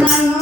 నా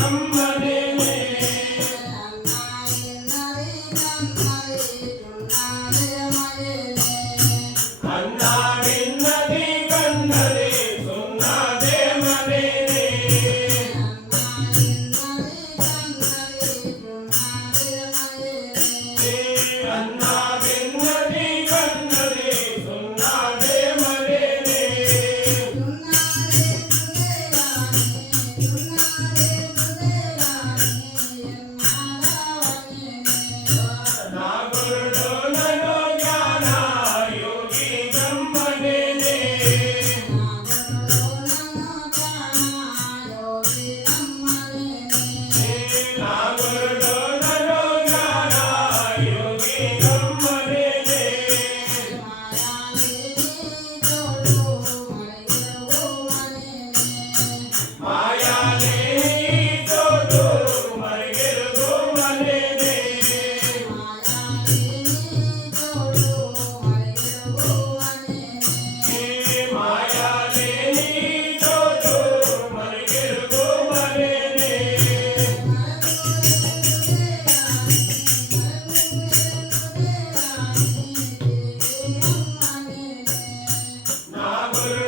हम Lord.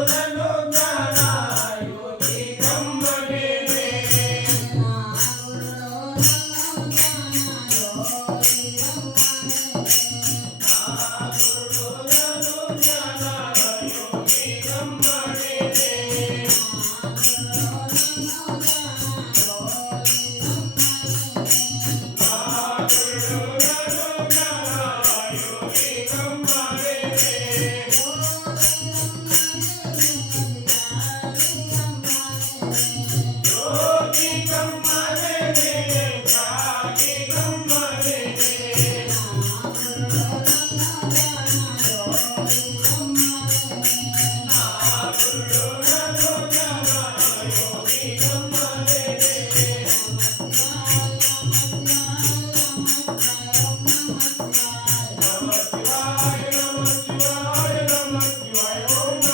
Oh,